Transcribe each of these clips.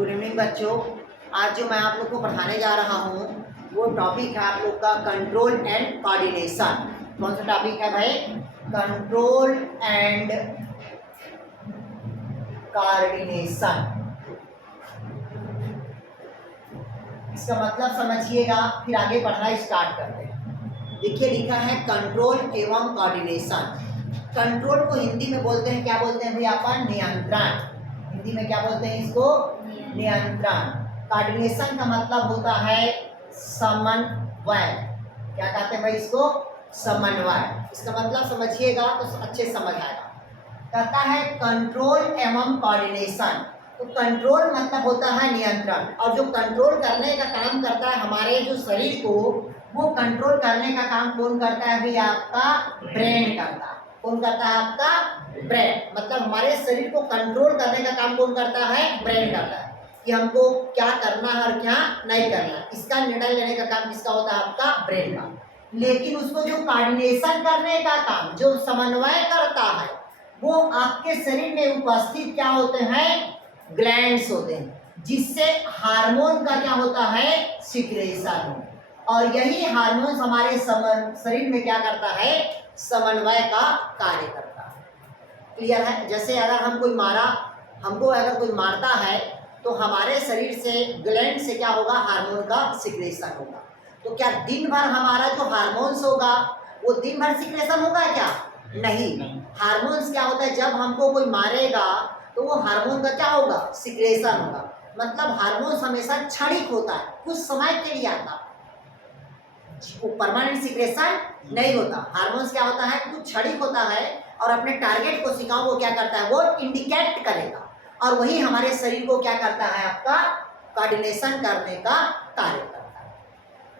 Good evening बच्चों। आज जो मैं आप लोग को पढ़ाने जा रहा हूँ वो टॉपिक है आप लोग का कंट्रोल एंड कोऑर्डिनेशन। कौन सा टॉपिक है भाई? Control and coordination. इसका मतलब समझिएगा, फिर आगे पढ़ना स्टार्ट करते हैं। देखिए लिखा है कंट्रोल एवं कोऑर्डिनेशन। कंट्रोल को हिंदी में बोलते हैं, क्या बोलते हैं भैया अपन? नियंत्रण। हिंदी में क्या बोलते हैं इसको? नियंत्रण। कोऑर्डिनेशन का मतलब होता है समन्वय। क्या कहते हैं भाई इसको? समन्वय। इसका मतलब समझिएगा तो अच्छे समझ आएगा। कहता है कंट्रोल एवं कोऑर्डिनेशन। तो कंट्रोल मतलब होता है नियंत्रण, और जो कंट्रोल करने का काम करता है हमारे जो शरीर को, वो कंट्रोल करने का काम कौन करता है भैया? आपका ब्रेन करता है। कौन करता है? आपका ब्रेन। मतलब हमारे शरीर को कंट्रोल करने का काम कौन करता है? ब्रेन करता है, कि हमको क्या करना है और क्या नहीं करना। इसका निर्णय लेने का काम किसका होता है? आपका ब्रेन का। लेकिन उसको जो कोऑर्डिनेशन करने का काम, जो समन्वय करता है, वो आपके शरीर में उपस्थित क्या होते हैं? ग्लैंड्स होते हैं, जिससे हार्मोन का क्या होता है? सिक्रेशन हो। और यही हार्मोन हमारे शरीर में क्या करता है? समन्वय का कार्य करता है। क्लियर है? जैसे अगर हम कोई हमको अगर कोई मारता है तो हमारे शरीर से ग्लैंड से क्या होगा? हार्मोन का सिक्रेशन होगा। तो क्या दिन भर हमारा जो हार्मोन्स होगा वो दिन भर सिक्रेशन होगा क्या? नहीं। हार्मोन्स क्या होता है? जब हमको कोई मारेगा तो वो हार्मोन का क्या होगा? सिक्रेशन होगा। मतलब हार्मोन्स हमेशा क्षणिक होता है, कुछ समय के लिए आता है, वो परमानेंट सिक्रेशन नहीं होता। हार्मोन्स क्या होता है? कुछ क्षणिक होता है, और अपने टारगेट को सिखाओ वो क्या करता है? वो इंडिकेट करेगा, और वही हमारे शरीर को क्या करता है? आपका कोऑर्डिनेशन करने का कार्य करता है।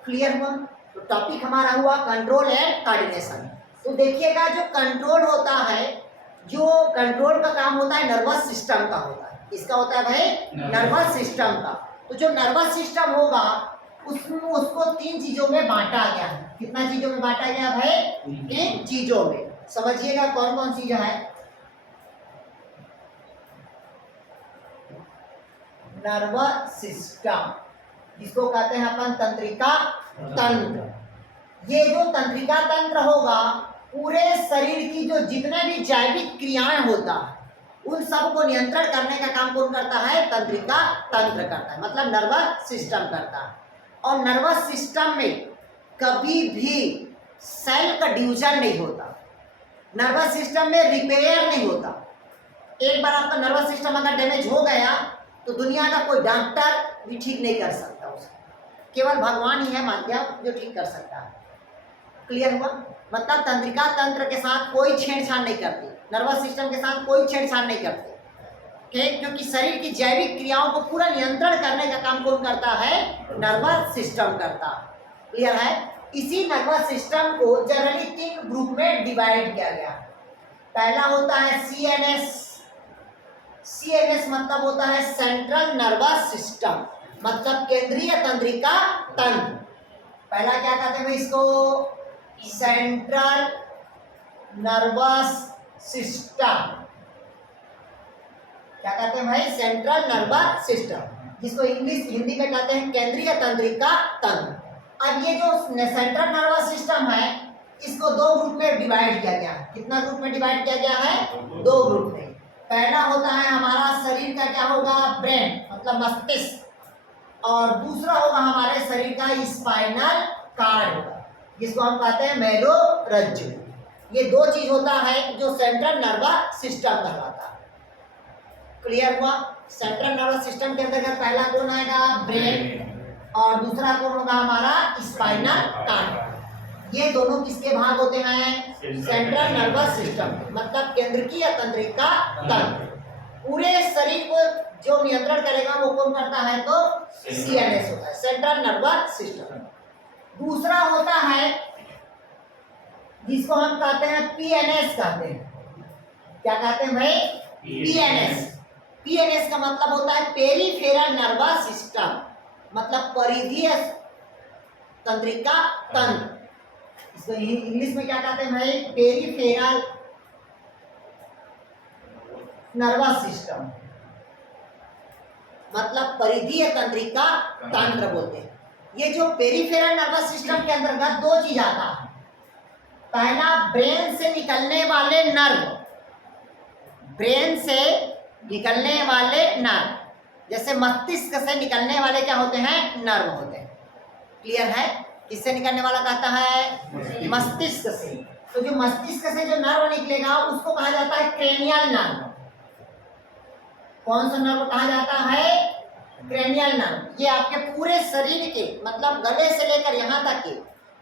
क्लियर हुआ? तो टॉपिक हमारा हुआ कंट्रोल एंड कोऑर्डिनेशन। तो देखिएगा, जो कंट्रोल होता है, जो कंट्रोल का काम होता है नर्वस सिस्टम का होता है। किसका होता है भाई? नर्वस सिस्टम का। तो जो नर्वस सिस्टम होगा उसको तीन चीजों में बांटा गया है। कितना चीजों में बांटा गया भाई? तीन चीजों में। समझिएगा कौन कौन चीज है। नर्वस सिस्टम, जिसको कहते हैं अपन तंत्रिका तंत्र। ये जो तंत्रिका तंत्र होगा, पूरे शरीर की जो जितने भी जैविक क्रियाएं होता है उन सब को नियंत्रण करने का काम कौन करता है? तंत्रिका तंत्र करता है, मतलब नर्वस सिस्टम करता है। और नर्वस सिस्टम में कभी भी सेल का डिवीजन नहीं होता। नर्वस सिस्टम में रिपेयर नहीं होता। एक बार आपका नर्वस सिस्टम अगर डैमेज हो गया तो दुनिया का कोई डॉक्टर भी ठीक नहीं कर सकता उसको। केवल भगवान ही है माध्यम जो ठीक कर सकता है। क्लियर हुआ? मतलब तंत्रिका तंत्र के साथ कोई छेड़छाड़ नहीं करती, नर्वस सिस्टम के साथ कोई छेड़छाड़ नहीं करती, क्योंकि शरीर की जैविक क्रियाओं को पूरा नियंत्रण करने का काम कौन करता है? नर्वस सिस्टम करता है। क्लियर है? इसी नर्वस सिस्टम को जनरली तीन ग्रुप में डिवाइड किया गया। पहला होता है सीएनएस। सीएनएस मतलब होता है सेंट्रल नर्वस सिस्टम, मतलब केंद्रीय तंत्रिका तंत्र। पहला क्या कहते हैं इसको? Central nervous system. क्या कहते हैं भाई? सेंट्रल नर्वस सिस्टम, जिसको हिंदी में कहते हैं केंद्रीय तंत्रिका तंत्र। अब ये जो सेंट्रल नर्वस सिस्टम है, इसको दो ग्रुप में डिवाइड किया गया है। कितना ग्रुप में डिवाइड किया गया है? दो ग्रुप में। पहला होता है हमारा शरीर का क्या होगा? ब्रेन, मतलब मस्तिष्क। और दूसरा होगा हमारे शरीर का स्पाइनल कार्ड होगा, जिसको हम कहते हैं मेरुरज्जु। ये दो चीज होता है जो सेंट्रल नर्वस सिस्टम कहलाता है। क्लियर हुआ? सेंट्रल नर्वस सिस्टम के अंतर्गत पहला कौन आएगा? ब्रेन, और दूसरा कौन होगा? हमारा स्पाइनल कार्ड। ये दोनों किसके भाग होते हैं? सेंट्रल नर्वस सिस्टम, मतलब केंद्रीय तंत्रिका तंत्र। पूरे शरीर को जो नियंत्रण करेगा वो कौन करता है? तो सीएनएस होता है, सेंट्रल नर्वस सिस्टम। दूसरा होता है जिसको हम कहते हैं पीएनएस कहते हैं। क्या कहते हैं भाई? पीएनएस। पीएनएस का मतलब होता है पेरिफेरल नर्वस सिस्टम, मतलब परिधीय तंत्रिका तंत्र। इसको इंग्लिश में क्या कहते हैं भाई? Peripheral nervous system. मतलब परिधीय तंत्रिका तंत्र बोलते हैं। ये जो पेरिफेरल नर्वस सिस्टम के अंतर्गत दो चीज आता है। पहला, ब्रेन से निकलने वाले नर्व, ब्रेन से निकलने वाले नर्व, जैसे मस्तिष्क से निकलने वाले क्या होते हैं, नर्व होते हैं। क्लियर है? किससे निकलने वाला कहता है, मस्तिष्क से। तो जो मस्तिष्क से जो नर्व निकलेगा उसको कहा जाता है क्रेनियल नर्व। कौन सा नर्व कहा जाता है, क्रेनियल नर्व। ये आपके पूरे शरीर के मतलब गले से लेकर यहाँ तक के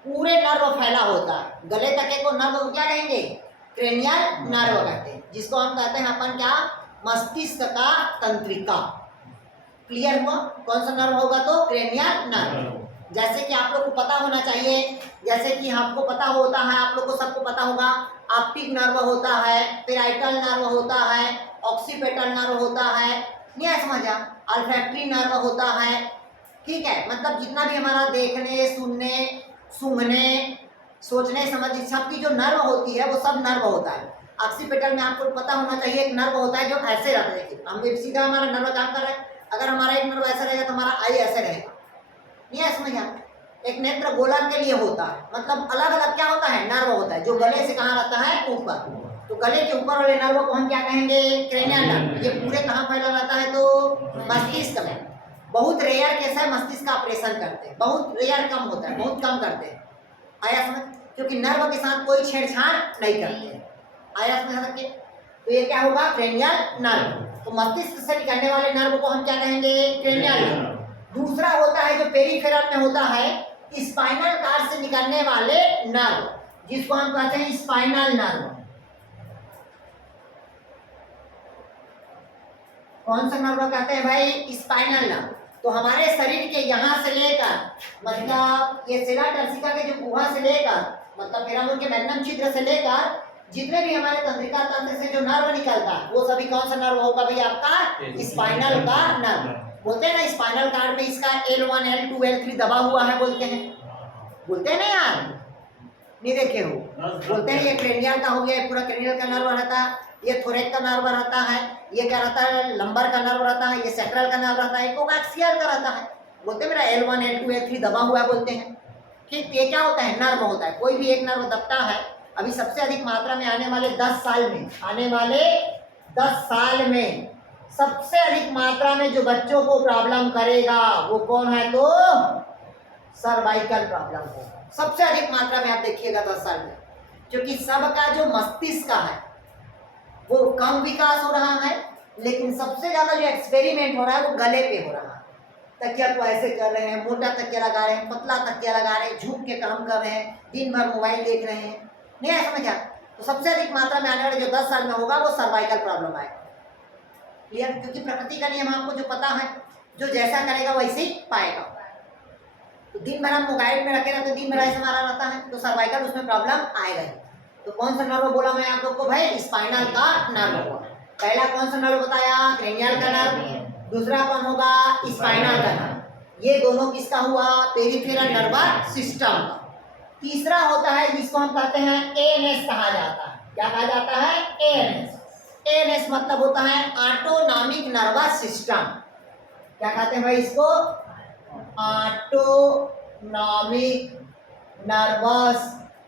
पूरे नर्व फैला होता है। गले तक को नर्व को क्या कहेंगे, क्रेनियल नर्व कहते हैं, जिसको हम कहते हैं अपन क्या, मस्तिष्क का तंत्रिका। क्लियर हुआ? कौन सा नर्व होगा तो क्रेनियल नर्व। जैसे कि आप लोग को पता होना चाहिए, जैसे कि आपको पता होता है, आप लोग को सबको पता होगा, ऑप्टिक नर्व होता है, पेराइटल नर्व होता है, ऑक्सीपिटल नर्व होता है, नहीं है समझा, अल्फैक्टरी नर्व होता है। ठीक है, मतलब जितना भी हमारा देखने, सुनने, सूंघने, सोचने, समझने सबकी जो नर्व होती है वो सब नर्व होता है। ऑक्सीपिटल में आपको पता होना चाहिए एक नर्व होता है जो ऐसे रहता है, हम सीधा हमारा नर्व काम कर रहा है, अगर हमारा एक नर्व ऐसा रहेगा तो हमारा आई ऐसे रहेगा, नहीं है समझ आप। एक नेत्र गोलक के लिए होता है, मतलब अलग अलग क्या होता है, नर्व होता है, जो गले से कहाँ रहता है, ऊपर। तो गले के ऊपर वाले नर्व को हम क्या कहेंगे, क्रेनियल नर्व। ये पूरे कहाँ फैला रहता है तो मस्तिष्क में। बहुत रेयर केस है मस्तिष्क का ऑपरेशन करते हैं, बहुत रेयर, कम होता है, बहुत कम करते हैं। आया समझ? क्योंकि नर्व के साथ कोई छेड़छाड़ नहीं करते। आया समझ सकते? तो ये क्या होगा, क्रेनियल नर्व। तो मस्तिष्क से निकलने वाले नर्व को हम क्या कहेंगे, क्रेनियल नर्व। दूसरा होता है जो पेरिफेरल में होता है, स्पाइनल कार्ड से निकलने वाले नर्व, जिसको हम कहते हैं स्पाइनल नर्व। कौन सा नर्व कहते हैं भाई, स्पाइनल नर्व। तो हमारे शरीर के यहाँ से लेकर मतलब ये सेला टर्सिका के जो गुहा से लेकर मतलब पिरामिड के मैग्नम छिद्र से लेकर जितने भी हमारे तंत्रिका तंत्र से जो नर्व निकलता है वो सभी कौन सा नर्व होगा भाई, आपका स्पाइनल का नर्व। बोलते हैं ना स्पाइनल कार्ड में इसका L1, L2, L3 दबा हुआ है, बोलते हैं, बोलते हैं ना यार, नहीं देखे हो, बोलते हैं ये क्रेनियल का हो गया, पूरा क्रेनियल का नर्व रहता है, ये थोरेक का नर्व रहता है, ये क्या रहता है, लंबर का नर्व रहता है, ये सेक्रल का नर्व रहता है, कोएक्सियल का रहता है। बोलते हैं मेरा L1, L2, L3 दबा हुआ है, बोलते हैं। ठीक, ये क्या होता है, नर्व होता है। कोई भी एक नर्व दबता है, अभी सबसे अधिक मात्रा में आने वाले 10 साल में, आने वाले 10 साल में सबसे अधिक मात्रा में जो बच्चों को प्रॉब्लम करेगा वो कौन है, तो सर्वाइकल प्रॉब्लम होगा सबसे अधिक मात्रा में। आप देखिएगा 10 साल में, क्योंकि सबका जो मस्तिष्क का है वो कम विकास हो रहा है, लेकिन सबसे ज्यादा जो एक्सपेरिमेंट हो रहा है वो गले पे हो रहा है। तकिया को ऐसे कर रहे हैं, मोटा तकिया लगा रहे हैं, पतला तकिया लगा रहे हैं, झुक के काम कर रहे हैं, दिन भर मोबाइल देख रहे हैं, नहीं ऐसा में क्या। तो सबसे अधिक मात्रा में आने वाले जो 10 साल में होगा वो सर्वाइकल प्रॉब्लम आएगा। क्लियर? क्योंकि प्रकृति का नियम आपको जो पता है, जो जैसा करेगा वैसे ही पाएगा। तो दिन भर हम मोबाइल में रखे रहते, दिन भर ऐसे मारा रहता है, तो सर्वाइकल उसमें प्रॉब्लम आएगा ही। तो कौन सा नर्व बोला मैं आप लोग को भाई, स्पाइनल का नर्व। पहला कौन सा नर्व बताया, क्रेनियल का नर्व। दूसरा कौन होगा, स्पाइनल का नर्व। ये दोनों किसका हुआ, पेरिफेरल नर्वस सिस्टम का। तीसरा होता है जिसको हम कहते हैं एएनएस कहा जाता है। क्या कहा जाता है, एएनएस। एएनएस मतलब होता है ऑटोनॉमिक नर्वस सिस्टम। क्या कहते हैं भाई इसको, ऑटोनॉमिक नर्वस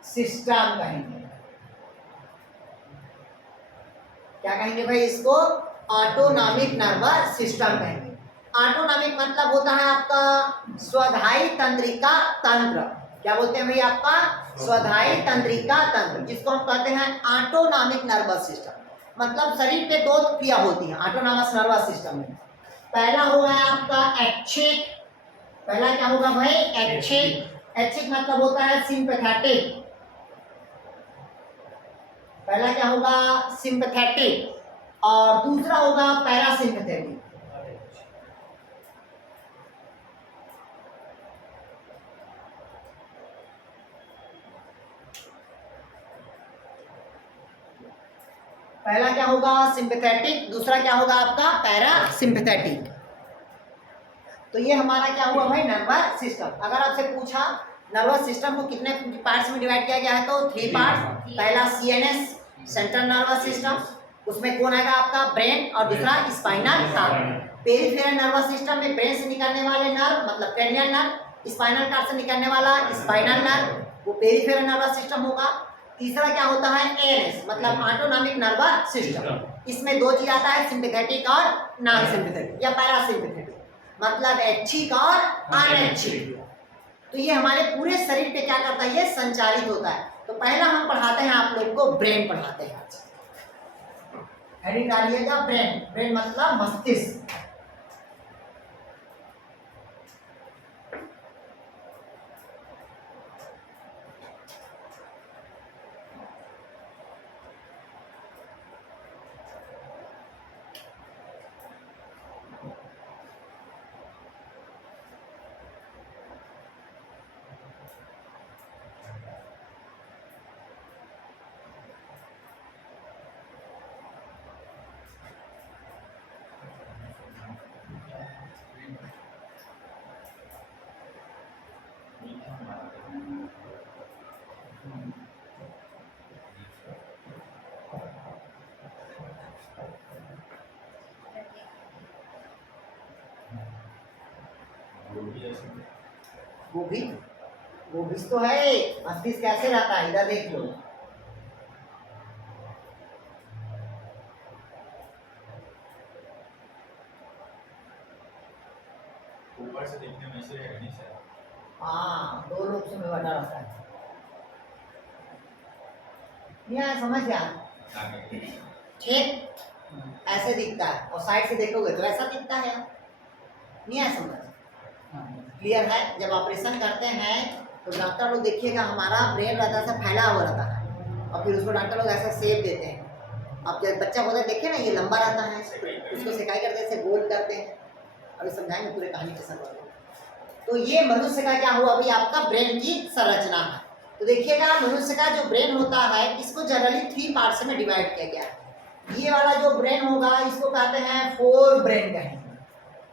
सिस्टम कहेंगे। क्या कहेंगे भाई इसको, ऑटोनॉमिक नर्वस सिस्टम कहेंगे। ऑटोनॉमिक मतलब होता है आपका स्वधायी तंत्रिका तंत्र। क्या बोलते हैं भाई, आपका स्वधायी तंत्रिका तंत्र, जिसको हम कहते हैं ऑटोनॉमिक नर्वस सिस्टम। मतलब शरीर पे दो क्रिया होती है ऑटोनॉमस नर्वस सिस्टम में। पहला होगा आपका ऐच्छिक। पहला क्या होगा भाई, ऐच्छिक। ऐच्छिक मतलब होता है सिंपैथेटिक। पहला क्या होगा, सिंपैथेटिक, और दूसरा होगा पैरासिम्पैथेटिक। पहला क्या होगा, सिंपैथेटिक, दूसरा क्या होगा आपका पैरासिम्पैथेटिक। तो ये हमारा क्या हुआ भाई, नर्वस सिस्टम। अगर आपसे पूछा नर्वस सिस्टम को कितने पार्ट्स में डिवाइड किया गया है, तो 3 पार्ट्स। पहला सीएनएस, सेंट्रल नर्वस सिस्टम, उसमें कौन आएगा आपका ब्रेन और दूसरा spinal cord. Peripheral nervous system में ब्रेन से निकलने वाले नर्व मतलब क्रेनियल नर्व, स्पाइनल कार्ड से निकलने वाला स्पाइनल नर्व, वो पेरिफेरल नर्वस सिस्टम होगा। तीसरा क्या होता है एएनएस मतलब ऑटोनॉमिक नर्वस सिस्टम। इसमें दो चीज आता है सिंपैथेटिक और नॉन सिंपैथेटिक या पैरासिम्पैथेटिक मतलब ऐच्छिक और अनैच्छिक। तो ये हमारे पूरे शरीर पे क्या करता है, ये संचालित होता है। तो पहला हम पढ़ाते हैं आप लोग को ब्रेन पढ़ाते हैं आज। हेडिंग डालिएगा ब्रेन, ब्रेन मतलब मस्तिष्क। गोभी तो है, मस्तिष्क कैसे रहता है इधर देख लो। ऊपर से देखने में ऐसे है नहीं सर? हाँ, दो लोग से में बटा रहता है। यहाँ समझ गया? ठीक ऐसे दिखता है और साइड से देखोगे तो ऐसा दिखता है। नहीं है समझ? क्लियर है? जब ऑपरेशन करते हैं तो डॉक्टर लोग देखिएगा हमारा ब्रेन रहता है फैला हुआ रहता है और फिर उसको डॉक्टर लोग ऐसा शेप देते हैं। अब जब बच्चा होता है देखे ना ये लंबा रहता है, उसको सिकाई करते हैं गोल करते हैं। अभी समझाएंगे पूरे कहानी के साथ। तो ये मनुष्य का क्या हुआ अभी आपका ब्रेन की संरचना है। तो देखिएगा मनुष्य का जो ब्रेन होता है इसको जनरली 3 पार्ट्स में डिवाइड किया गया है। ये वाला जो ब्रेन होगा इसको कहते हैं फोर ब्रेन कहेंगे।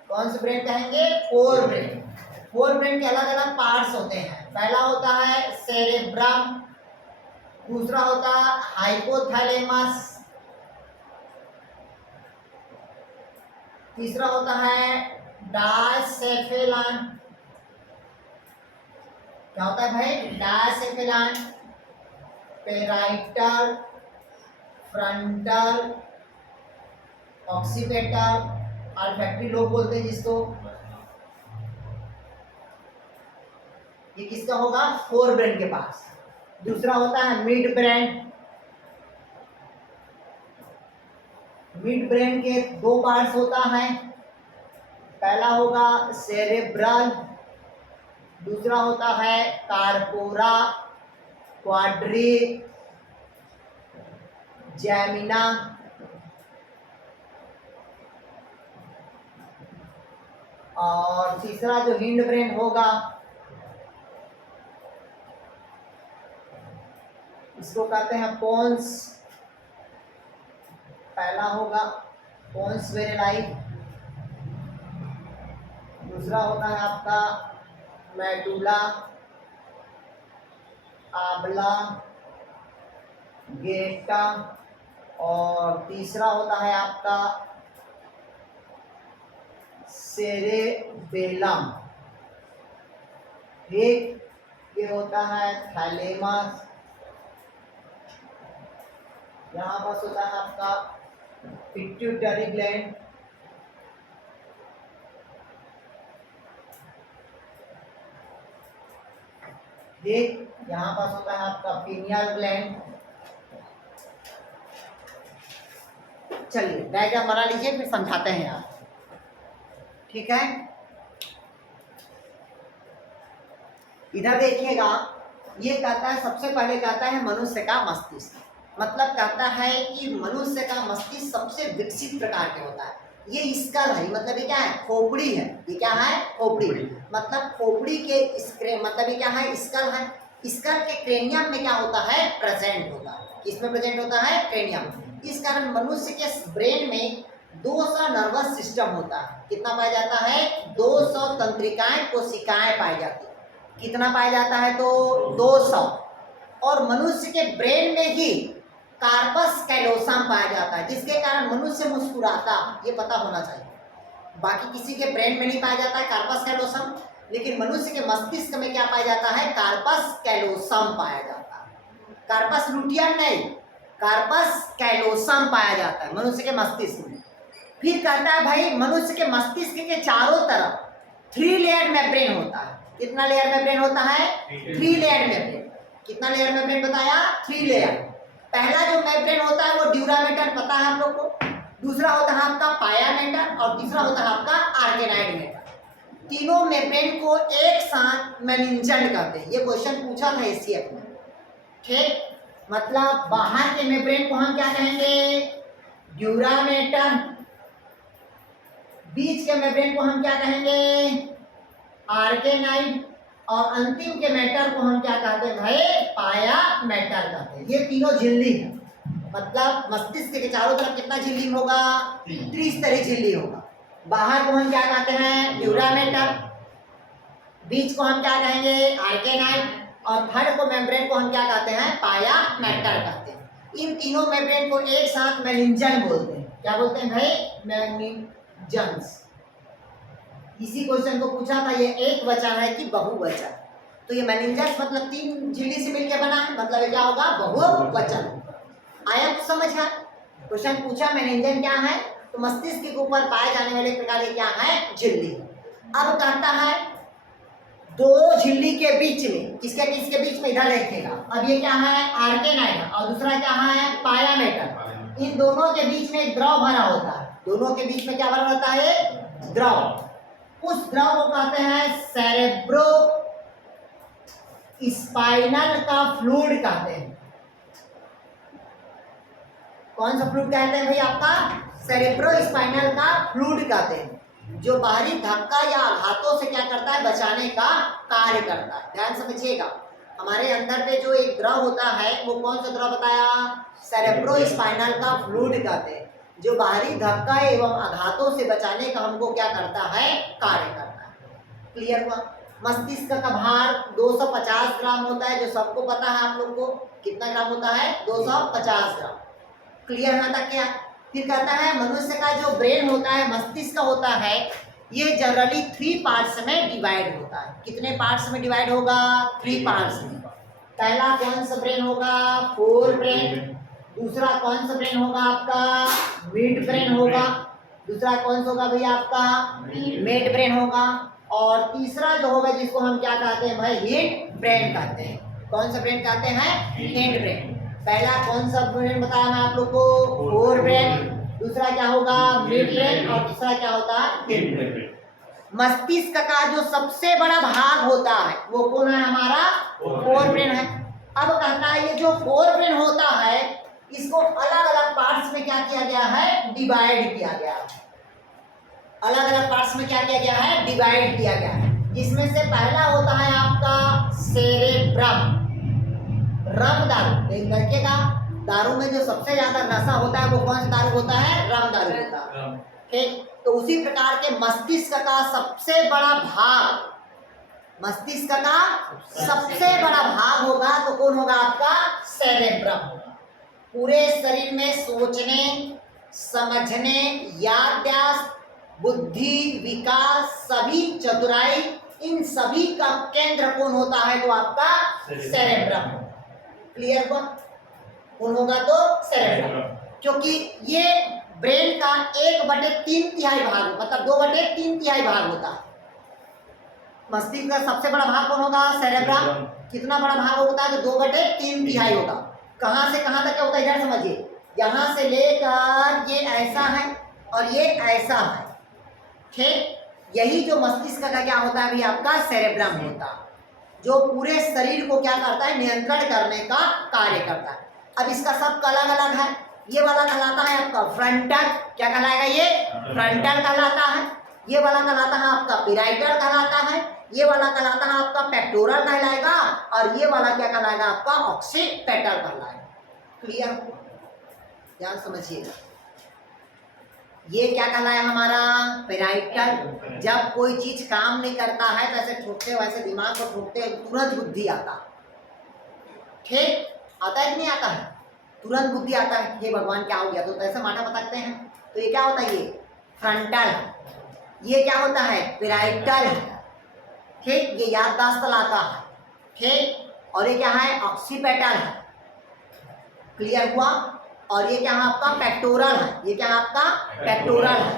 कौन से ब्रेन कहेंगे? Fore brain. फोर ब्रेन के अलग अलग पार्ट्स होते हैं। पहला होता है सेरेब्रम, दूसरा होता है हाइपोथैलेमस, तीसरा होता है डायसेफेलन। क्या होता है भाई? Diencephalon, parietal, frontal, occipital, olfactory lobe बोलते हैं जिसको। ये किसका होगा? फोर ब्रेन के पास। दूसरा होता है मिड ब्रेन। मिड ब्रेन के 2 पार्ट्स होता है। पहला होगा सेरेब्रल, दूसरा होता है कार्पोरा क्वाड्री जैमिना। और तीसरा जो हिंड ब्रेन होगा इसको कहते हैं पोन्स। पहला होगा पोन्स वेरेलाई, दूसरा होता है आपका मेडुला आबला गेटा और तीसरा होता है आपका सेरेबेलम। ठीक, ये होता है थैलेमस। यहाँ पास होता है आपका पिट्यूटरी ग्लैंड। ठीक, यहाँ पास होता है आपका पीनियल ग्लैंड। चलिए डायग्राम बना लीजिए फिर समझाते हैं आप। ठीक है, इधर देखिएगा। ये कहता है सबसे पहले कहता है मनुष्य का मस्तिष्क, मतलब कहता है कि मनुष्य का मस्तिष्क सबसे विकसित प्रकार के होता है। ये स्कल है, मतलब ये क्या है? खोपड़ी है। ये क्या है? खोपड़ी। मतलब खोपड़ी के मतलब ये क्या है? स्कल है। स्कल के क्रेनियम में क्या होता है? प्रेजेंट होता है। किसमें प्रेजेंट होता है? क्रेनियम। इस कारण मनुष्य के ब्रेन में 200 नर्वस सिस्टम होता है। कितना पाया जाता है? 200 तंत्रिकाएं कोशिकाएं पाई जाती है। कितना पाया जाता है? तो 200। और मनुष्य के ब्रेन में ही कार्पस कैलोसम पाया जाता है, जिसके कारण मनुष्य मुस्कुराता, ये पता होना चाहिए। बाकी किसी के ब्रेन में नहीं पाया जाता है कार्पस कैलोसम, लेकिन मनुष्य के मस्तिष्क में क्या पाया जाता है? कार्पस कैलोसम पाया जाता है। कार्पस लुटियम नहीं, कार्पस कैलोसम पाया जाता है मनुष्य के मस्तिष्क में। फिर कहता है भाई मनुष्य के मस्तिष्क के चारों तरफ 3 लेयर मेम्ब्रेन होता है। कितना लेयर मेम्ब्रेन होता है? 3 लेयर मेम्ब्रेन। कितना लेयर मेम्ब्रेन बताया? 3 लेयर। पहला जो मेम्ब्रेन होता है वो ड्यूरामेटर, पता है हम लोग को। दूसरा होता है आपका पाया मेटर और तीसरा होता है आपका आर्गेनाइड मेटर। तीनों मेम्ब्रेन को एक साथ मेनिंजन कहते हैं। ये क्वेश्चन पूछा था एससीएफ में। ठीक, मतलब बाहर के मेम्ब्रेन को हम क्या कहेंगे? ड्यूरामेटर। बीच के मेम्ब्रेन को हम क्या कहेंगे? आर्गेनाइड। और अंतिम के मैटर को हम क्या कहते हैं भाई? पाया मैटर कहते हैं। ये तीनों झिल्ली है, मतलब मस्तिष्क के चारों तरफ कितना झिल्ली होगा? 3 झिल्ली होगा। बाहर को हम क्या कहते हैं? ड्यूरामेटर। बीच को हम क्या कहेंगे? आर्गेनाइड। और थर्ड को मेम्ब्रेन को हम क्या कहते हैं? पाया मैटर कहते हैं। इन तीनों मेम्ब्रेन को एक साथ मेनिंजन बोलते हैं। क्या बोलते हैं भाई? मेनिंजन्स। इसी क्वेश्चन को पूछा था, ये एक वचन है कि बहुवचन? तो ये मेनिंजस मतलब 3 झिल्ली से मिलकर बना है, मतलब ये क्या होगा? बहुवचन। आया तो समझ है? क्वेश्चन पूछा मेनिंजन क्या है, तो मस्तिष्क के ऊपर पाए जाने वाले प्रकार के क्या है? झिल्ली। अब कहता है 2 झिल्ली के बीच में, किसके बीच में? इधर देखिएगा। अब ये क्या है? आर्गेनाइड और दूसरा क्या है? पाया मेटर। इन दोनों के बीच में एक द्रव भरा होता है। दोनों के बीच में क्या भरा होता है? द्रव। उस द्रव को कहते हैं सेरेब्रो स्पाइनल का फ्लूइड कहते हैं। कौन सा फ्लूइड कहते हैं भाई? आपका सेरेब्रो स्पाइनल का फ्लूइड कहते हैं, जो बाहरी धक्का या आघातों से क्या करता है? बचाने का कार्य करता है। ध्यान समझिएगा, हमारे अंदर पे जो एक द्रव होता है वो कौन सा द्रव बताया? सेरेब्रो स्पाइनल का फ्लूइड कहते हैं, जो बाहरी धक्का एवं आघातों से बचाने का हमको क्या करता है? कार्य करता है। क्लियर हुआ? मस्तिष्क का भार 250 ग्राम होता है, जो सबको पता है आप लोग को। कितना ग्राम होता है? 250 ग्राम। क्लियर है तक क्या? फिर कहता है मनुष्य का जो ब्रेन होता है, मस्तिष्क होता है, ये जनरली 3 पार्ट्स में डिवाइड होता है। कितने पार्ट्स में डिवाइड होगा? 3 पार्ट्स में। पहला कौन सा ब्रेन होगा? Fore brain. दूसरा कौन सा ब्रेन होगा आपका? मिड ब्रेन होगा। दूसरा कौन सा होगा भैया आपका? मिड ब्रेन होगा। और तीसरा जो होगा जिसको हम क्या कहते हैं भाई? हिंड ब्रेन कहते हैं। कौन सा ब्रेन कहते हैं? Hind brain. पहला कौन सा ब्रेन बताया मैं आप लोग को? Fore brain. दूसरा क्या होगा? Mid brain. और तीसरा क्या होता है? Hind brain. मस्तिष्क का जो सबसे बड़ा भाग होता है वो कौन है? हमारा फोर ब्रेन है। अब कहता है ये जो फोर ब्रेन होता है, इसको अलग अलग पार्ट्स में क्या किया गया है? डिवाइड किया गया है। अलग अलग पार्ट्स में क्या किया गया है? डिवाइड किया गया है। जिसमें से पहला होता है आपका सेरेब्रम। रम दारू, एक लड़के का दारू में जो सबसे ज्यादा नशा होता है वो कौन सा दारू होता है? रम दारू होता है। ठीक, तो उसी प्रकार के मस्तिष्क का सबसे बड़ा भाग, मस्तिष्क का सबसे बड़ा भाग होगा तो कौन होगा? आपका सेरेब्रम। पूरे शरीर में सोचने, समझने, याददाश्त, बुद्धि, विकास, सभी चतुराई, इन सभी का केंद्र कौन होता है? तो आपका सेरेब्रम। क्लियर हुआ? कौन होगा? तो सेरेब्रम। क्योंकि ये ब्रेन का 1/3 भाग, मतलब 2/3 भाग होता है। मस्तिष्क का सबसे बड़ा भाग कौन होगा? सेरेब्रम। कितना बड़ा भाग होता है? तो 2/3 होगा। कहाँ से कहाँ तक होता है? इधर समझिए, यहाँ से लेकर ये ऐसा है और ये ऐसा है। ठीक, यही जो मस्तिष्क का क्या होता है? भी आपका सेरेब्रम होता है, जो पूरे शरीर को क्या करता है? नियंत्रण करने का कार्य करता है। अब इसका सब अलग अलग है। ये वाला कहलाता है आपका फ्रंटल। क्या कहलाएगा? ये फ्रंटल कहलाता है। ये वाला कहलाता है आपका पेराइटल कहलाता है। ये वाला कहलाता है आपका पेक्टोरल कहलाएगा। और ये वाला क्या कहलाएगा? आपका ऑक्सीपिटल कहलाएगा। क्लियर? ध्यान समझिएगा, ये क्या कहलाया? हमारा पेराइटल। जब कोई चीज काम नहीं करता है तो ऐसे ठोकते वैसे दिमाग को ठोकते तुरंत बुद्धि आता। ठीक, आता है कि नहीं आता है? तुरंत बुद्धि आता है हे भगवान क्या हो गया, तो ऐसे माथा पटकते हैं। तो ये क्या होता है, ये फ्रंटल, ये क्या होता है पेराइटल, ठीक, ये याददाश्त लाता है, ठीक, और ये क्या है ऑक्सीपेटल है, क्लियर हुआ। और ये क्या है आपका पेक्टोरल है, ये क्या है आपका पेक्टोरल है,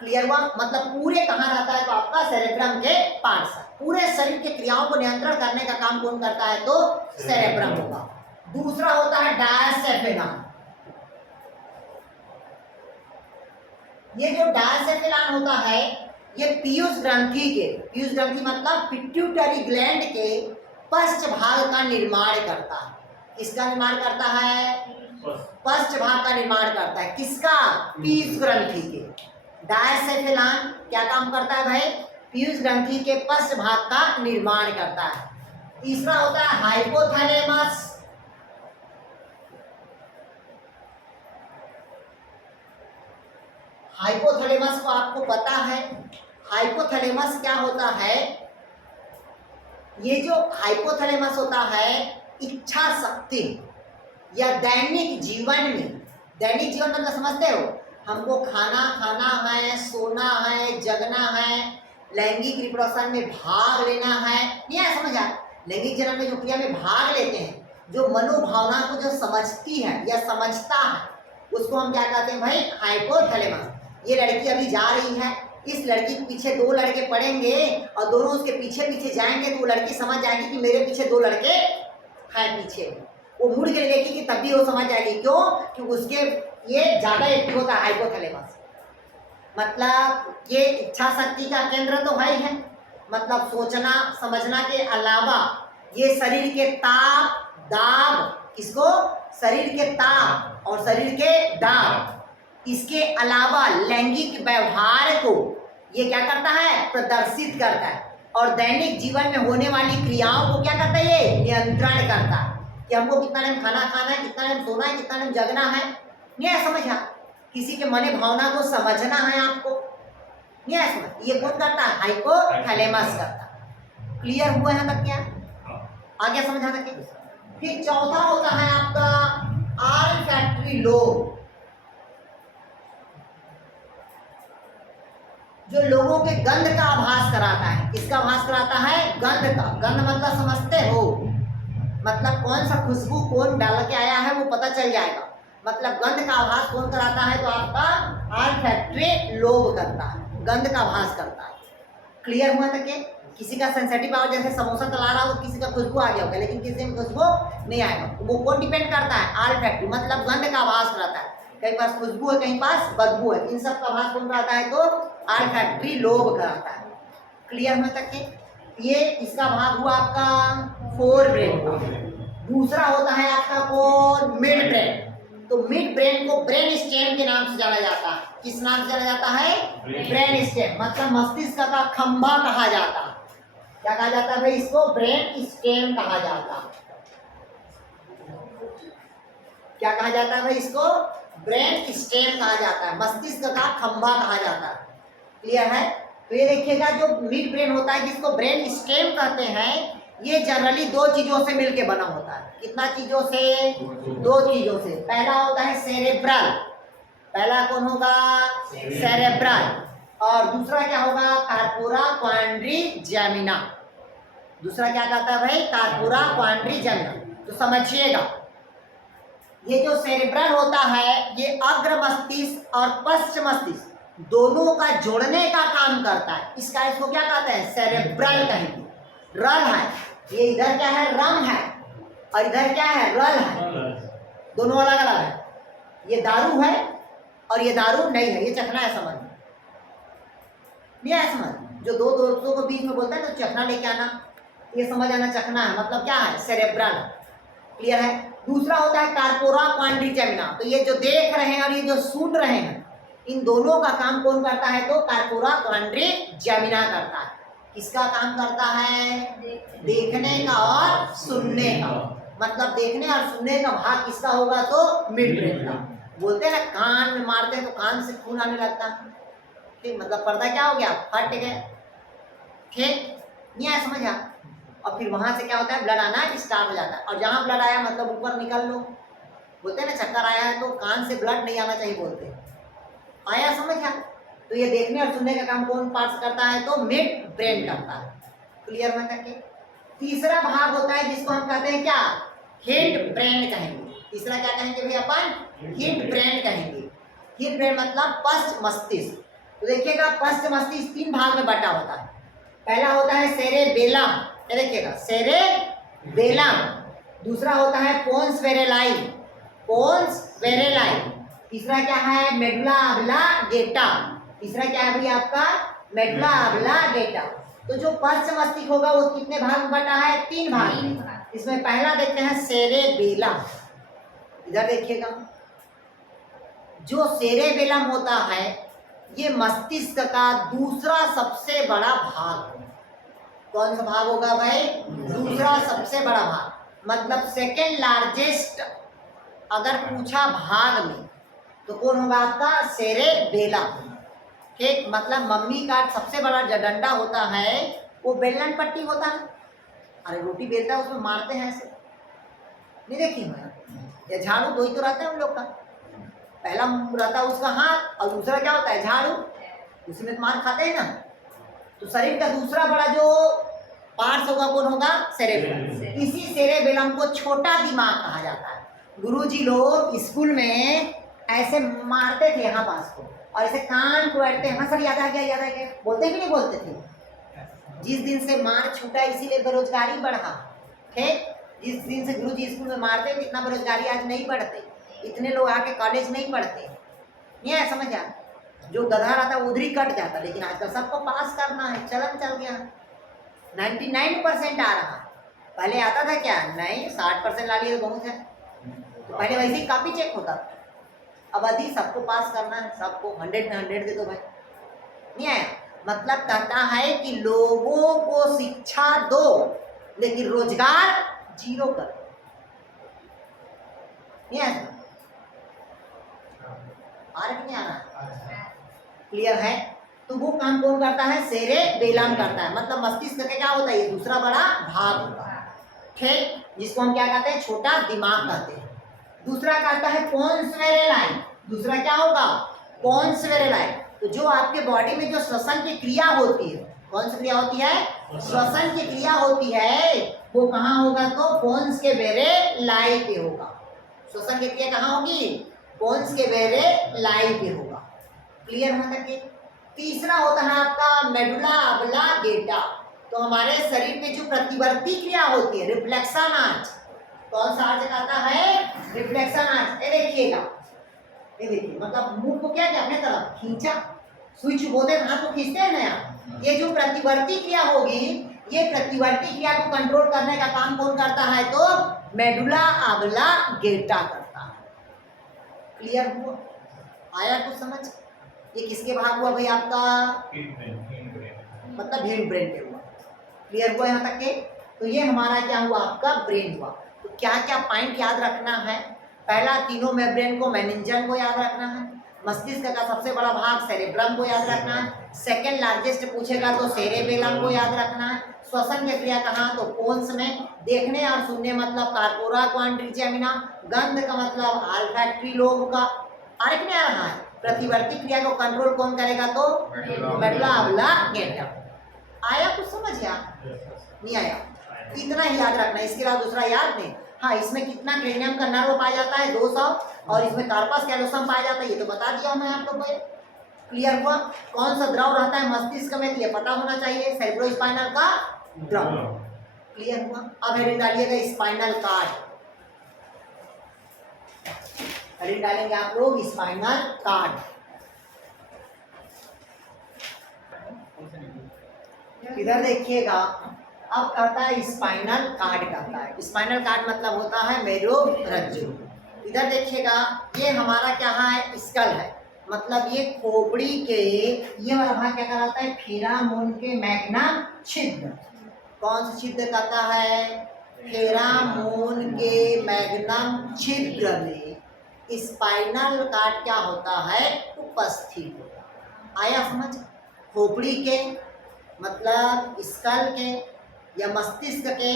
क्लियर हुआ। मतलब पूरे कहाँ रहता है, तो आपका सेरेब्रम के पार्ट्स है। पूरे शरीर के क्रियाओं को नियंत्रण करने का काम कौन करता है, तो सेरेब्रम होगा। दूसरा होता है डायसेफेलान। ये जो डायसेफेलान होता है ये पीयूष ग्रंथि के, पीयूष ग्रंथि मतलब पिट्यूटरी ग्लैंड के पश्च भाग का निर्माण करता है। किसका निर्माण करता है, पश्च भाग का निर्माण करता है, किसका, पीयूष ग्रंथि के। डायसेफेलान क्या काम करता है भाई, पीयूष ग्रंथि के पश्च भाग का निर्माण करता है। तीसरा होता है हाइपोथैलेमस। हाइपोथैलेमस को आपको पता है, हाइपोथैलेमस क्या होता है, ये जो हाइपोथैलेमस होता है इच्छा शक्ति या दैनिक जीवन में, दैनिक जीवन मतलब समझते हो, हमको खाना है, सोना है, जगना है, लैंगिक रिप्रोडक्शन में भाग लेना है, नहीं आया समझ आ, लैंगिक जनन में जो क्रिया में भाग लेते हैं, जो मनोभावना को जो समझती है या समझता है, उसको हम क्या कहते हैं भाई, हाइपोथैलेमस। ये लड़की अभी जा रही है, इस लड़की के पीछे दो लड़के पड़ेंगे और दोनों उसके पीछे पीछे जाएंगे, तो वो लड़की समझ जाएगी कि मेरे पीछे दो लड़के हैं पीछे। वो मुड़ के देखेगी तब भी वो समझ जाएगी, क्यों, कि उसके ये ज्यादा एक्टिव होता है हाइपोथैलेमस। मतलब ये इच्छा शक्ति का केंद्र तो है, मतलब सोचना समझना के अलावा ये शरीर के ताप दाब, किसको, शरीर के ताप और शरीर के दाब, इसके अलावा लैंगिक व्यवहार को ये क्या करता है, प्रदर्शित करता है। और दैनिक जीवन में होने वाली क्रियाओं को क्या करता है, ये नियंत्रण करता है, कि हमको कितना टाइम खाना खाना है, कितना टाइम सोना है, कितना टाइम जगना है, नहीं है समझा, किसी के मन भावना को समझना है आपको, नहीं है समझ, ये कौन करता है, हाइपोथैलेमस करता है। क्लियर हुआ है तक क्या, आगे समझा तक। फिर चौथा होता है आपका ऑल्फैक्टरी लोब, जो लोगों के गंध का आभास कराता है। किसका आभास कराता है, गंध का। गंध मतलब समझते हो, मतलब कौन सा खुशबू कौन डाल के आया है वो पता चल जाएगा। मतलब गंध का आभास कौन कराता है, तो आपका ऑल्फैक्टरी लोब करता है, गंध का आभास करता है। क्लियर हुआ तक के। किसी का सेंसिटिव पावर, जैसे समोसा तला रहा हो, किसी का खुशबू आ गया होगा, लेकिन किसी में खुशबू नहीं आएगा, तो वो कौन डिपेंड करता है, ऑल्फैक्टरी, मतलब गंध का आभास कराता है। कहीं पास खुशबू है, कहीं पास बदबू है, इन सब का आभास कौन कराता है, तो ऑल्फैक्टरी लोब कराता है। क्लियर हुआ तक के। ये इसका भाग हुआ आपका फोर ब्रेन का। दूसरा होता है आपका कौन, मिड ब्रेन। तो मिड ब्रेन को ब्रेन स्टेम के नाम से जाना जाता है। किस नाम से जाना जाता है, ब्रेन स्टेम, मतलब मस्तिष्क का खंभा कहा जाता है। क्या कहा जाता है भाई, इसको ब्रेन स्टेम कहा जाता है। क्या कहा जाता है भाई, इसको ब्रेन स्टेम कहा जाता है, मस्तिष्क का खंभा कहा जाता है। क्लियर है। तो ये देखिएगा, जो मिड ब्रेन होता है जिसको ब्रेन स्टेम कहते हैं, ये जनरली दो चीजों से मिलके बना होता है। कितना चीजों से, दो चीजों से। पहला होता है सेरेब्रल, पहला कौन होगा, सेरेब्रल, और दूसरा क्या होगा, कार्पोरा क्वाड्रिजेमिना। दूसरा क्या कहता है भाई, कार्पोरा क्वाड्रिजेमिना। तो समझिएगा, ये जो सेरेब्रल होता है ये अग्र मस्तिष्क और पश्च मस्तिष्क दोनों का जोड़ने का काम करता है। इसका इसको क्या कहते हैं, सेरेब्रल कहेंगे। रल है, ये इधर क्या है, रम है, और इधर क्या है, रल है, दोनों अलग अलग है। ये दारू है और ये दारू नहीं है, ये चखना है, समझ नहीं आया समझ। जो दो दोस्तों को बीच में बोलता है तो चखना लेके आना, ये समझ आना, चखना है मतलब क्या है, सेरेब्रल। क्लियर है। दूसरा होता है कार्पोरा क्वाड्रिजेमिना। तो ये जो देख रहे हैं और ये जो सुन रहे हैं, इन दोनों का काम कौन करता है, तो कार्पोरा क्वाड्रिजेमिना करता है। किसका काम करता है, देखने का और सुनने का। मतलब देखने और सुनने का भाग किसका होगा, तो मिड ब्रेन का। बोलते हैं ना, कान में मारते हैं तो कान से खून आने लगता है, ठीक, मतलब पर्दा क्या हो गया, फट गया, ठीक, नहीं आया समझ आ। और फिर वहां से क्या होता है, ब्लड आना स्टार्ट हो जाता है, और जहां ब्लड आया मतलब ऊपर निकल लो, बोलते हैं ना चक्कर आया है तो कान से ब्लड नहीं आना चाहिए बोलते हैं। आया समझ आ? तो ये देखने और सुनने का काम कौन पार्ट्स करता है? तो मिड ब्रेन करता है। क्लियर ना करके तीसरा भाग होता है जिसको हम कहते हैं क्या? हिंड ब्रेन कहेंगे। तीसरा क्या कहेंगे भाई अपन? हिंड ब्रेन कहेंगे। हिंड ब्रेन मतलब पश्च मस्तिष्क। तो देखिएगा पश्च मस्तिष्क 3 भाग में बटा होता है। पहला होता है सेरेबेलम, ये देखिएगा सेरेबेलम। दूसरा होता है पोन्स वेरेलाई, पोन्स वेरेलाई। तीसरा क्या है? Medulla oblongata. तीसरा क्या है भाई आपका? Medulla oblongata. तो जो पश्च मस्तिष्क होगा वो कितने भाग में बटा है? 3 भाग में। इसमें पहला देखते हैं सेरेबेलम। इधर देखिएगा जो सेरेबेलम होता है ये मस्तिष्क का दूसरा सबसे बड़ा भाग है। कौन सा भाग होगा भाई? दूसरा सबसे बड़ा भाग, मतलब सेकेंड लार्जेस्ट अगर पूछा भाग में तो कौन होगा आपका? सेरेबेलम। ठीक, मतलब मम्मी का सबसे बड़ा जो डंडा होता है वो बेलन पट्टी होता है। अरे रोटी बेलता है उसमें मारते हैं ऐसे, नहीं देखी मैं? या झाड़ू, दो ही तो रहता है उन लोग का। पहला रहता है उसका हाथ और दूसरा क्या होता है? झाड़ू। उसमें मार खाते हैं ना। तो शरीर का दूसरा बड़ा जो पार्ट्स होगा कौन होगा? सेरेबेलम। इसी सेरेबेलम को छोटा दिमाग कहा जाता है। गुरुजी लोग स्कूल में ऐसे मारते थे यहाँ पास को और ऐसे कान को अड़ते हैं। हाँ सर याद आ गया, याद आ गया, बोलते कि नहीं बोलते थे? जिस दिन से मार छूटा इसीलिए बेरोजगारी बढ़ा। ठीक, जिस दिन से गुरुजी स्कूल में मारते थे इतना बेरोजगारी आज नहीं बढ़ते, इतने लोग आके कॉलेज नहीं पढ़ते। नहीं है समझ आ? जो गधा रहता उधर ही कट जाता, लेकिन आजकल सबको पास करना है, चलन चल गया। 99% आ रहा। पहले आता था क्या? नहीं, 60% ला लिए तो बहुत है। तो पहले वैसे ही कॉपी चेक होता था। अब अभी सबको पास करना है, सबको 100 में 100 दे दो भाई। नहीं आया? मतलब कहता है कि लोगों को शिक्षा दो लेकिन रोजगार 0 कर। नहीं आया? आ रहा कि नहीं आ रहा? क्लियर है? तो वो काम कौन करता है? सेरेबेलम करता है। मतलब मस्तिष्क का क्या होता है? ये दूसरा बड़ा भाग होता है। ठीक, जिसको हम क्या कहते हैं? छोटा दिमाग कहते हैं। दूसरा कहता है पोन्स वेरेलाई। दूसरा क्या होगा? पोन्स वेरेलाई। तो जो आपके बॉडी में जो श्वसन की क्रिया होती है, कौन सी क्रिया होती है? श्वसन की क्रिया होती है, वो कहाँ होगा? तो पोन्स के वेरेलाई पे होगा। श्वसन की क्रिया कहाँ होगी? पोन्स के वेरेलाई पे होगा। क्लियर है करके? तीसरा होता है आपका मेडुला ऑब्लांगेटा। तो हमारे शरीर में जो प्रतिवर्ती क्रिया होती है, रिफ्लेक्शन आर्च, कौन सा आर्च कहता है? Reflection arch. ये देखिएगा, ये देखिए, मतलब मुंह को क्या अपने तरफ खींचा, स्विच बोलते हैं हाथ को खींचते हैं ना यार। ये जो प्रतिवर्ती क्रिया होगी, ये प्रतिवर्ती क्रिया को कंट्रोल करने का काम कौन करता है? तो मेडुला ऑब्लांगेटा करता है। क्लियर हुआ? आया कुछ समझ? ये किसके भाग हुआ भाई आपका? मतलब हिंड ब्रेन के हुआ। क्लियर हुआ यहाँ तक के? तो ये हमारा क्या हुआ? आपका ब्रेन हुआ। तो क्या क्या पॉइंट याद रखना है? पहला, तीनों मेम्ब्रेन को, मेनिंजन को याद रखना है। मस्तिष्क का सबसे बड़ा भाग सेरेब्रम को याद रखना है। सेकेंड लार्जेस्ट पूछेगा तो सेरेबेलम को याद रखना है। श्वसन की क्रिया कहाँ? तो पोन्स में। देखने और सुनने मतलब कार्पोरा क्वाड्रिजेमिना। गंध का मतलब ऑल्फैक्टरी लोब का। आरे नहीं आ रहा है? प्रतिवर्ती क्रिया को कंट्रोल कौन करेगा? तो मेडुला ऑब्लांगेटा। आया कुछ समझ गया? नहीं आया? इतना ही याद रखना, इसके अलावा दूसरा याद नहीं। हाँ, इसमें कितना क्रेनियम का नर्व पाया जाता है? 200। और इसमें कार्पस कैलोसम पाया जाता है, ये तो बता दिया मैं आप लोग को। क्लियर हुआ? कौन सा द्रव रहता है मस्तिष्क में, ये पता होना चाहिए। सेरेब्रोस्पाइनल का द्रव। क्लियर हुआ? अब हेडिंग डालिएगा स्पाइनल कार्ड। हेडिंग डालेंगे आप लोग स्पाइनल कार्ड। इधर देखिएगा, अब कहता है स्पाइनल कार्ड कहता है। स्पाइनल कार्ड मतलब होता है मेरुरज्जु। इधर देखिएगा, ये हमारा क्या है? स्कल है। मतलब ये खोपड़ी के ये वाला भाग क्या कहलाता है? फेरामोन के मैग्नम छिद्र। कौन सा छिद्र कहता है? फेरामोन के मैग्नम छिद्र में स्पाइनल कार्ड क्या होता है? उपस्थित होता। आया समझ? खोपड़ी के मतलब स्कल के या मस्तिष्क के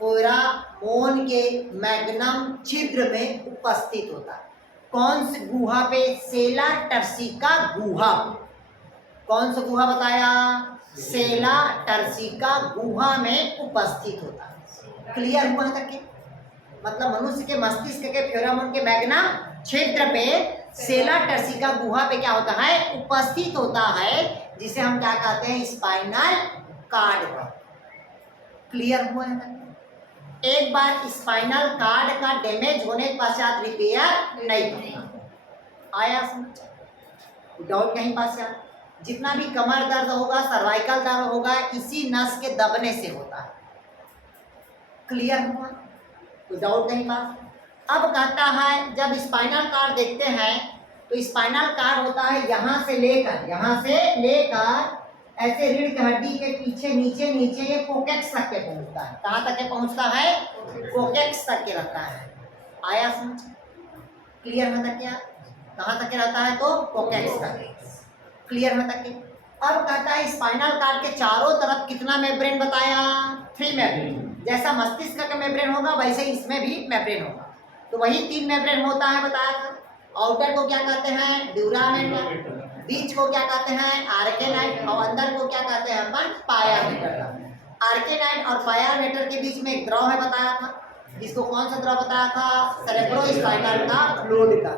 फोरामोन के मैग्नम छिद्र में उपस्थित होता है। कौन सी गुहा पे? सेला टर्सिका गुहा। कौन सा गुहा बताया? सेला टर्सिका गुहा में उपस्थित होता है। क्लियर हुआ है तक के? मतलब मनुष्य के मस्तिष्क के फोरामोन के मैग्नम छिद्र पे सेला टर्सिका गुहा पे क्या होता है? उपस्थित होता है, जिसे हम क्या कहते हैं? स्पाइनल कार्ड का। क्लियर हुआ है? एक बार स्पाइनल कार्ड का डैमेज होने के पश्चात रिपेयर नहीं होता। आया समझ? डाउट कहीं पास यार? जितना भी कमर दर्द होगा, सर्वाइकल दर्द होगा, इसी नस के दबने से होता है। क्लियर हुआ? तो डाउट कहीं पास? अब कहता है जब स्पाइनल कार्ड देखते हैं तो स्पाइनल कार्ड होता है यहाँ से लेकर ऐसे रीढ़ की हड्डी के पीछे नीचे नीचे ये कोकेक्स तक के पहुंचता है। कहाँ तक के पहुंचता है? कोकेक्स तक के रहता है। आया समझ? क्लियर है तक क्या? कहाँ तक के रहता है? तो कोकेक्स तक। क्लियर है तक के? अब कहता है स्पाइनल कार्ड के चारों तरफ कितना मेम्ब्रेन बताया? 3 मेम्ब्रेन। जैसा मस्तिष्क का मेम्ब्रेन होगा वैसे इसमें भी मेम्ब्रेन होगा। तो वही 3 मेम्ब्रेन होता है बताया था। आउटर को क्या कहते हैं? ड्यूरामेटर। बीच को क्या कहते हैं? आर्केनाइट। और अंदर को क्या कहते हैं अपन? पायामेटर। आर्केनाइट और पायामेटर के बीच में एक द्रव है बताया था, जिसको कौन सा द्रव बताया था? सेरेब्रोस्पाइनल का फ्लूइड का,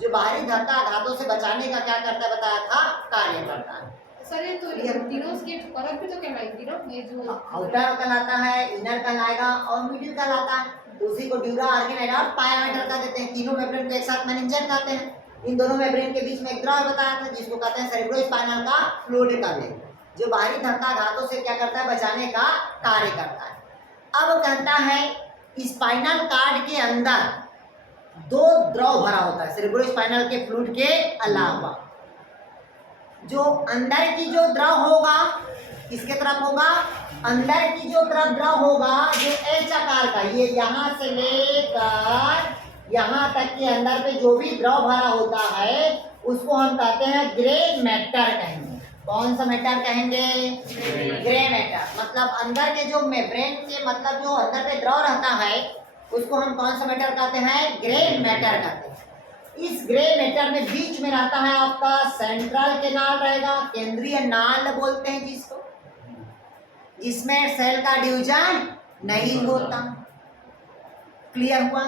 जो बाहरी धक्का आघातों से बचाने का क्या करता है बताया था? कार्य करता है। सर ये तो तीनों के परत भी तो कहलाएगी ना, ये जो आउटर कहलाता है, इनर कहलाएगा और मिडिल कहलाता है। उसी को ड्यूरा, आर्केनाइट और पायामेटर का देते हैं। तीनों मेम्ब्रेन को एक साथ मेनिंजन कहते हैं। इन दोनों मेम्ब्रेन के बीच में एक द्रव बताया था, जिसको कहते हैं सेरेब्रोस्पाइनल का फ्लूइड का वेग, जो बाहरी धक्का आघातों से क्या करता है? बचाने का कार्य करता है। अब कहता है स्पाइनल कार्ड के अंदर 2 द्रव भरा होता है सेरेब्रोस्पाइनल के फ्लूइड के अलावा। जो अंदर की जो द्रव होगा किसके तरफ होगा? अंदर की जो तरफ द्रव होगा जो एच आकार का, ये यहाँ से लेकर यहाँ तक के अंदर पे जो भी द्रव भरा होता है उसको हम कहते हैं ग्रे मैटर कहेंगे। कौन सा मैटर कहेंगे? Grey matter. मतलब अंदर के जो मेम्ब्रेन के मतलब जो अंदर पे द्रव रहता है उसको हम कौन सा मैटर कहते हैं? ग्रे मैटर कहते हैं। इस ग्रे मैटर में बीच में रहता है आपका सेंट्रल कैनाल रहेगा, केंद्रीय नाल बोलते हैं जिसको, जिसमें सेल का डिवीजन नहीं होता। क्लियर हुआ?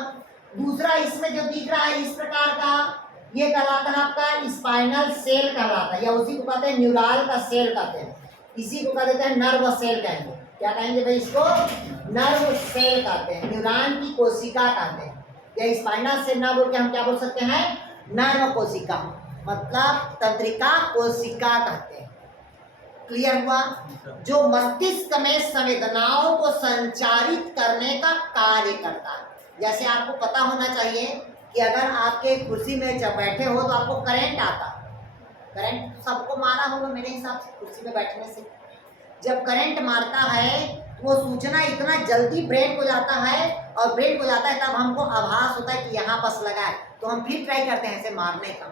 दूसरा इसमें जो दिख रहा है इस प्रकार का, ये कहलाता है आपका स्पाइनल सेल कहलाता है, या उसी को कहते हैं न्यूरल का सेल कहते हैं। इसी को कहते हैं नर्व सेल कहेंगे। क्या कहेंगे भाई? इसको नर्व सेल कहते हैं, न्यूरॉन की कोशिका कहते हैं। या स्पाइनल सेल ना बोल के हम क्या बोल सकते हैं? नर्व कोशिका, मतलब तंत्रिका कोशिका कहते हैं। क्लियर हुआ? जो मस्तिष्क में संवेदनाओं को संचारित करने का कार्य करता है। जैसे आपको पता होना चाहिए कि अगर आपके कुर्सी में जब बैठे हो तो आपको करंट आता, करंट सबको मारा होगा मेरे हिसाब से कुर्सी में बैठने से। जब करंट मारता है वो सूचना इतना जल्दी ब्रेन को जाता है, और ब्रेन को जाता है तब हमको आभास होता है कि यहाँ बस लगा है, तो हम फिर ट्राई करते हैं इसे मारने का।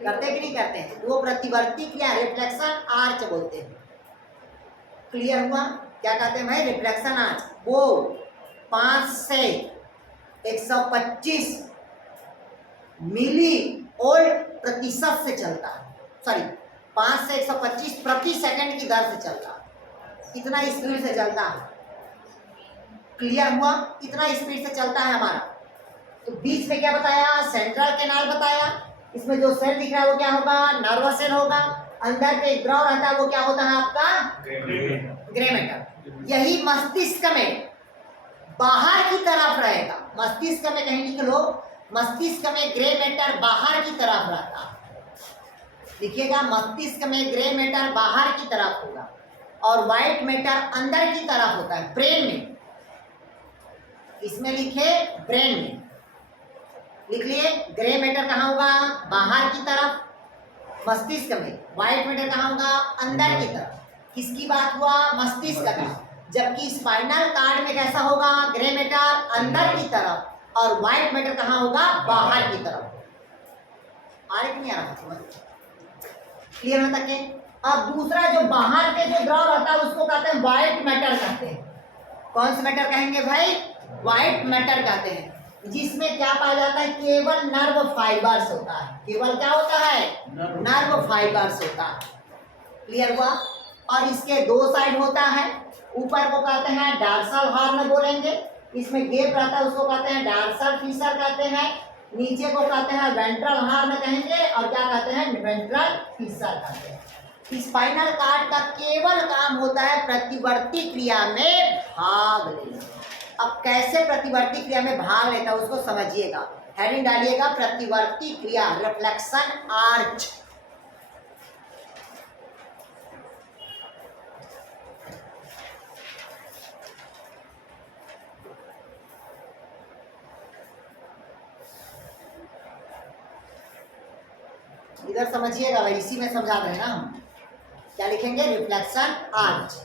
करते कि नहीं करते हैं? वो प्रतिवर्ती क्रिया, रिफ्लेक्शन आर्च बोलते हैं। क्लियर हुआ? क्या कहते हैं भाई? Reflection arch. वो 5 से 125 मिली वोल्ट प्रतिशत से चलता है, सॉरी 5 से 125 प्रति सेकंड की दर से चलता है। इतना स्पीड से चलता है। क्लियर हुआ? इतना स्पीड से चलता है हमारा। तो बीच में क्या बताया? सेंट्रल कैनाल बताया। इसमें जो सेल दिख रहा है वो क्या होगा? नर्व सेल होगा। अंदर पे एक द्रव रहता है वो क्या होता है आपका? Grey matter. यही मस्तिष्क में बाहर की तरफ रहेगा। मस्तिष्क में कहीं लिख लो, मस्तिष्क में ग्रे मैटर बाहर की तरफ रहता है। लिखिएगा, मस्तिष्क में ग्रे मैटर बाहर की तरफ होगा और व्हाइट मैटर अंदर की तरफ होता है, ब्रेन में। इसमें लिखे ब्रेन में, लिख लिए। ग्रे मैटर कहाँ होगा? बाहर की तरफ मस्तिष्क में। व्हाइट मैटर कहाँ होगा? अंदर की तरफ। किसकी बात हुआ? मस्तिष्क का। जबकि स्पाइनल कार्ड में कैसा होगा? ग्रे मैटर अंदर की तरफ और व्हाइट मैटर कहाँ होगा? बाहर की तरफ। आ रही नहीं आ रहा समझ? क्लियर होता क्या? अब दूसरा जो बाहर के जो द्रव रहता है उसको कहते हैं व्हाइट मैटर कहते हैं, कौन सा मैटर कहेंगे भाई? व्हाइट मैटर कहते हैं, जिसमें क्या पाया जाता है? केवल नर्व फाइबर्स होता है। केवल क्या होता है? नर्व फाइबर्स होता है। क्लियर हुआ? और इसके दो साइड होता है। ऊपर को कहते हैं डॉर्सल हॉर्न बोलेंगे, इसमें गेप रहता है उसको कहते हैं डॉर्सल फीसर कहते हैं। नीचे को कहते हैं वेंट्रल हॉर्न कहेंगे, और क्या कहते हैं? वेंट्रल फीसर कहते हैं। स्पाइनल कॉर्ड का केवल काम होता है प्रतिवर्ती क्रिया में भाग लेना। अब कैसे प्रतिवर्ती क्रिया में भाग लेता है उसको समझिएगा। हेडिंग डालिएगा प्रतिवर्ती क्रिया, रिफ्लेक्शन आर्च। इधर समझिएगा भाई, इसी में समझा रहे हैं ना हम। क्या लिखेंगे? Reflection arch.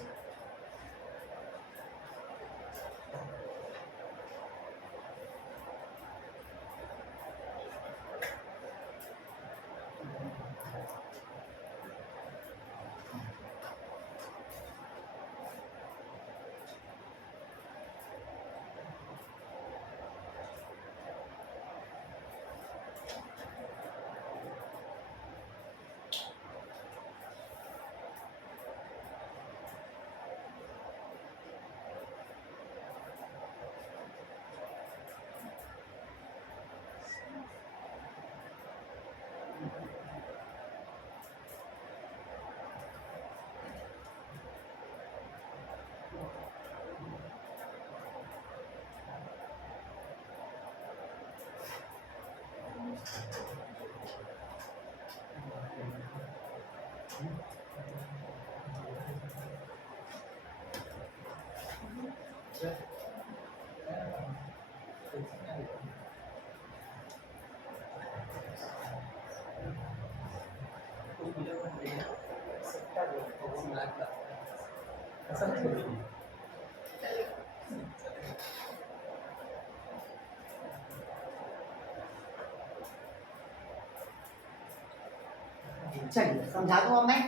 चलिए समझा दूं अब मैं।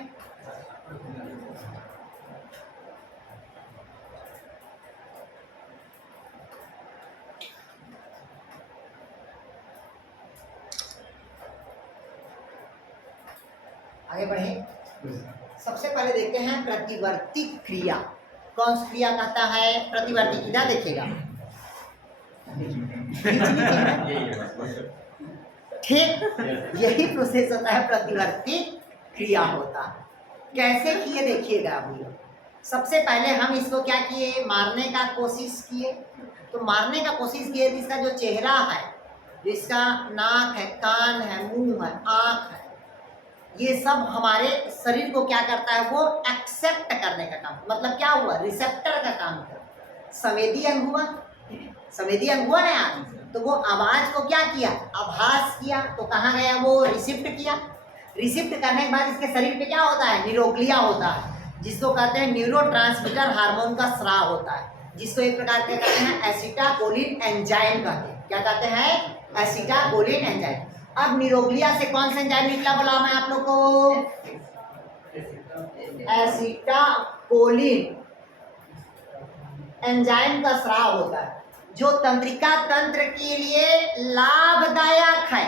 आगे बढ़े। सबसे पहले देखते हैं प्रतिवर्ती क्रिया। कौन सी क्रिया कहता है? प्रतिवर्ती क्रिया। देखिएगा ठीक, यही प्रोसेस होता है, प्रतिवर्ती क्रिया होता है। कैसे किए देखिएगा अभी। सबसे पहले हम इसको क्या किए? मारने का कोशिश किए। तो मारने का कोशिश किए तो इसका जो चेहरा है, जिसका नाक है, कान है, मुंह है, आँख है, ये सब हमारे शरीर को क्या करता है? वो एक्सेप्ट करने का काम, मतलब क्या हुआ? रिसेप्टर का काम किया। संवेदी अंग हुआ, संवेदी अंग हुआ ना यार। तो वो आवाज को क्या किया? आभास किया। तो कहाँ गया वो? रिसिप्ट किया। रिसिप्ट करने के बाद इसके शरीर पे क्या होता है? न्यूरोग्लिया होता है, जिसको कहते हैं न्यूरोट्रांसमीटर हार्मोन का स्राव होता है, जिसको एक प्रकार के कहते हैं एसिटाकोलिन एंजाइम कहते हैं। क्या कहते हैं? एसिटाकोलिन एंजाइम। अब न्यूरोग्लिया से कौन सा एंजाइम निकला बोला मैं आप लोग को? एसिटाकोलिन एंजाइम का स्राव होता है, जो तंत्रिका तंत्र के लिए लाभदायक है।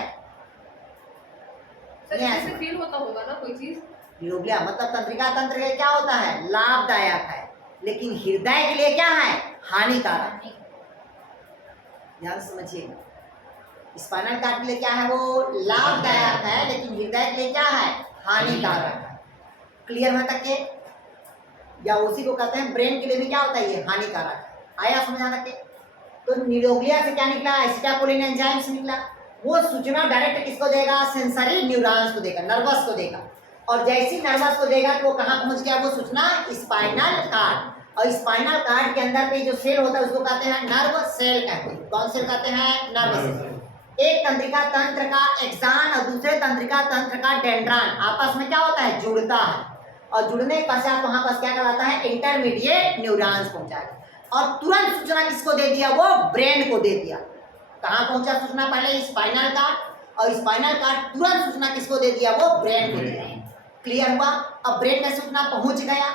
सर जैसे फील होता होगा ना कोई चीज? न्यूरोग्लिया मतलब तंत्रिका तंत्र के लिए क्या होता है? लाभदायक है, लेकिन हृदय के लिए क्या है? हानिकारक। ध्यान समझिएगा। स्पाइनल कॉर्ड के लिए क्या है? वो लाभदायक है, लेकिन हृदय के लिए क्या है? हानिकारक है। क्लियर है तक के? या उसी को कहते हैं ब्रेन के लिए भी क्या होता है? ये हानिकारक है। आया समझा तक के? तो न्यूरोग्लिया से क्या निकला? एसिटाकोलिन एंजाइम से निकला। वो सूचना डायरेक्ट किसको देगा? सेंसरी न्यूरॉन्स को देगा, नर्वस को देगा। और जैसी नर्वस को देगा तो वो कहाँ पहुंच गया वो सूचना? Spinal cord. और स्पाइनल कॉर्ड के अंदर पे जो सेल होता है उसको कहते हैं नर्व सेल कहते हैं। कौन सेल कहते हैं? Nerve cell. एक तंत्रिका तंत्र का एक्सान और दूसरे तंत्रिका तंत्र का डेंड्रान आपस में क्या होता है? जुड़ता है, और जुड़ने के पश्चात वहां पर क्या कहलाता है? इंटरमीडिएट न्यूरॉन्स पहुंचाएगा। और तुरंत सूचना किसको दे दिया? वो ब्रेन को दे दिया। कहाँ पहुंचा सूचना? पहले स्पाइनल कॉर्ड, और स्पाइनल कॉर्ड तुरंत सूचना किसको दे दिया? वो ब्रेन को दिया। क्लियर हुआ? अब ब्रेन में सूचना पहुंच गया,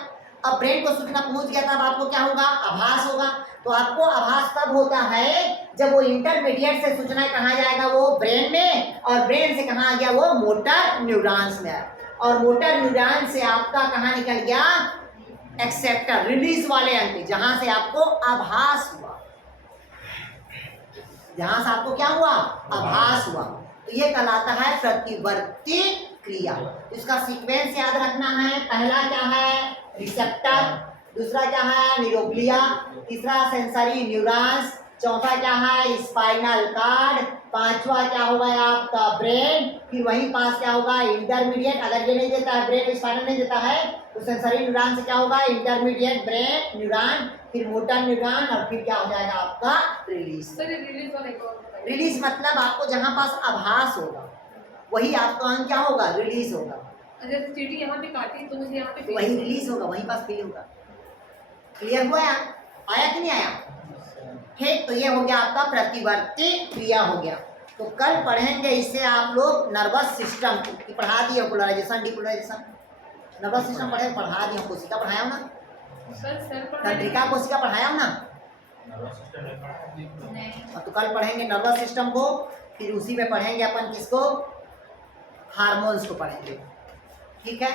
अब ब्रेन को सूचना पहुंच गया तब आपको क्या होगा, आभास होगा। तो आपको आभास तब होता है जब वो इंटरमीडिएट से सूचना कहाँ जाएगा, वो ब्रेन में, और ब्रेन से कहाँ आ गया, वो मोटर न्यूरॉन्स में, और मोटर न्यूरॉन से आपका कहाँ निकल गया, एक्सेप्टर, रिलीज वाले अंग पे, जहां से आपको आभास हुआ, जहां से आपको क्या हुआ, आभास हुआ। तो ये कहलाता है प्रतिवर्ती क्रिया। इसका सीक्वेंस याद रखना है। पहला क्या है, रिसेप्टर, दूसरा क्या है, न्यूरोग्लिया, तीसरा सेंसरी न्यूरॉन्स, चौथा क्या है, स्पाइनल कार्ड, पांचवा क्या होगा आपका ब्रेन, फिर वहीं पास क्या होगा, इंटरमीडिएट। अगर ये नहीं देता है, ब्रेन स्पाइनल नहीं देता है, तो सेंसरी न्यूरॉन से क्या होगा, इंटरमीडिएट ब्रेन न्यूरॉन, फिर मोटर न्यूरॉन, और फिर क्या हो जाएगा आपका रिलीज। सर ये रिलीज वाला एक और बताइए। रिलीज मतलब आपको जहां पास आभास होगा वही आपका अंग क्या होगा, रिलीज होगा। जैसे चींटी यहाँ पे काटी तो मुझे यहाँ पे तो वही रिलीज होगा, वहीं पास फील होगा। क्लियर हुआ, आया कि नहीं आया? ठीक, तो ये हो गया आपका प्रतिवर्ती क्रिया हो गया। तो कल पढ़ेंगे इससे आप लोग नर्वस सिस्टम की, पढ़ा दिए पोलराइजेशन डिपोलराइजेशन, नर्वस सिस्टम पढ़ा दिया, कोशिका पढ़ाया हो ना, सर सर पर तंत्रिका कोशिका पढ़ाया हो ना। नर्वस सिस्टम में पढ़ा नहीं। तो कल पढ़ेंगे नर्वस सिस्टम को, फिर उसी में पढ़ेंगे अपन किसको, हार्मोन्स को पढ़ेंगे। ठीक है।